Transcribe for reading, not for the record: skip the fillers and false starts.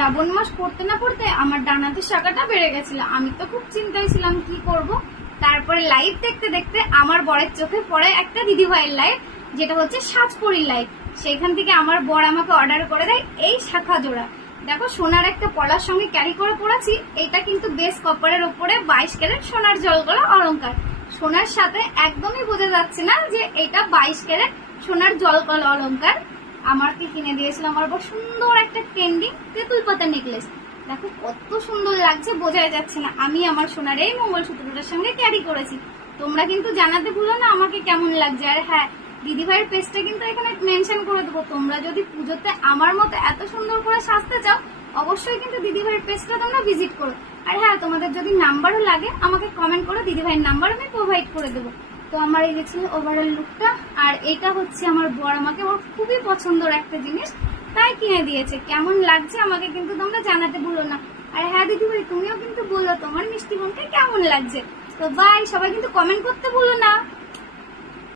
শ্রাবণ মাস পড়তে না পড়তে আমার ডানাতে শাখাটা বেড়ে গেছিল। আমি তো খুব চিন্তায় ছিলাম কি করব। তারপরে লাইভ দেখতে দেখতে আমার বরের চোখে পড়ে একটা দিদিভাইয়ের লাইভ, যেটা হচ্ছে সাজপরির লাইভ। সেখান থেকে আমার বর আমাকে অর্ডার করে দেয় এই শাখা জোড়া। দেখো সোনার একটা পলার সঙ্গে ক্যারি করে পড়াছি। এটা কিন্তু বেস কপারের ওপরে 22 ক্যারেট সোনার জলগলা অলংকার। সোনার সাথে একদমই বোঝা যাচ্ছে না যে এটা 22 ক্যারেট সোনার জলগলা অলংকার। আমাকে কিনে দিয়েছিল আমার বর সুন্দর একটা ট্রেন্ডিং তেঁতুল পাতা নেকলেস। দেখো কত সুন্দর লাগছে, বোঝাই যাচ্ছে না। আমি আমার সোনার এই মঙ্গলসূত্রটার সঙ্গে ক্যারি করেছি। তোমরা কিন্তু জানাতে ভুলো না আমাকে কেমন লাগছে। আর হ্যাঁ, দিদিভাইয়ের পেজটা কিন্তু এখানে মেনশন করে দেবো। তোমরা যদি পুজোতে আমার মতো এত সুন্দর করে সাজতে চাও, অবশ্যই কিন্তু দিদিভাইয়ের পেজটা তোমরা ভিজিট করো। আর হ্যাঁ, তোমাদের যদি নাম্বারও লাগে আমাকে কমেন্ট করে দিদিভাইয়ের নাম্বার আমি প্রোভাইড করে দেবো। তো আমার এই দেখছি ওভারঅল লুকটা। আর এটা হচ্ছে আমার বর আমাকে ওর খুবই পছন্দের একটা জিনিস, তাই কিনে দিয়েছে। কেমন লাগছে আমাকে কিন্তু তোমরা জানাতে ভুলো না। আর হ্যাঁ দিদিভাই, তুমিও কিন্তু বলো তোমার মিষ্টি বোনকে কেমন লাগছে। তো বাই, সবাই কিন্তু কমেন্ট করতে ভুলো না।